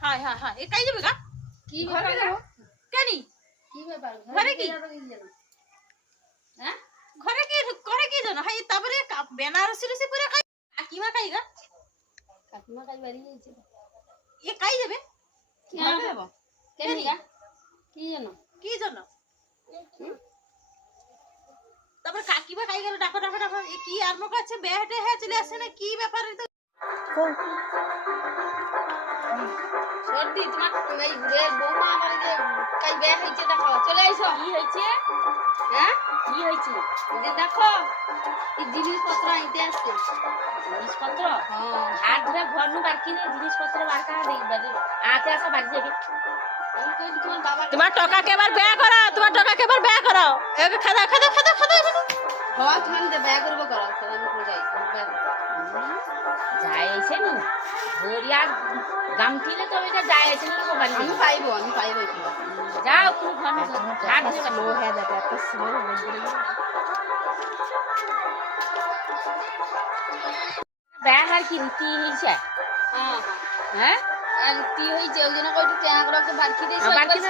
হ্যাঁ হ্যাঁ হ্যাঁ এ কাই যাবে গা কি ঘরে যাব কেনি কি ব্যাপার ঘরে কি হ্যাঁ ঘরে কি জানো হাই তারপরে বেনারসি রসি পরে খাই কাকিমা খাই গা কাকিমা কাজ বাড়ি গেছে এ কাই যাবে কি যাব কেনি গা কি জানো তারপরে কাকিমা খাই গেল ডাকো ডাকো ডাকো এ কি আর মুখ আছে বেহাটে হয়ে চলে আসে না কি ব্যাপার তো সর্দি তোমার এই ঘুরে বৌমা আমার যে কাজ বেয়া হয়েছে দেখো চলে আইসো কি হয়েছে হ্যাঁ কি হয়েছে এই দেখো এই জিনিসপত্র আইতে আসছে জিনিসপত্র হাত ধরে ঘর নু বাকি নেই জিনিসপত্র বার করা দেখবা যে আতে আসা বাড়ি যাবে আমি কই তোমার বাবা তোমার টাকা কেবার ব্যয় করো তোমার টাকা কেবার ব্যয় করো একে খাদা খাদা খাদা খাদা হওয়া তুমি দে ব্যয় করব করো আমি কোন যাই যাই আইছে নি ঘরিয়া গামটিলে তো এটা যাই আইছে নি তো বাড়ি আমি পাইবো যাও তুমি ঘর না হাত ধরে স্লো হয়ে যাবে এত স্লো ব্যয় আর কি হইছে হ্যাঁ আর কি হইছে ওই জন্য কইতে কেনা করে একটা বারকি দেইছে বারকি দে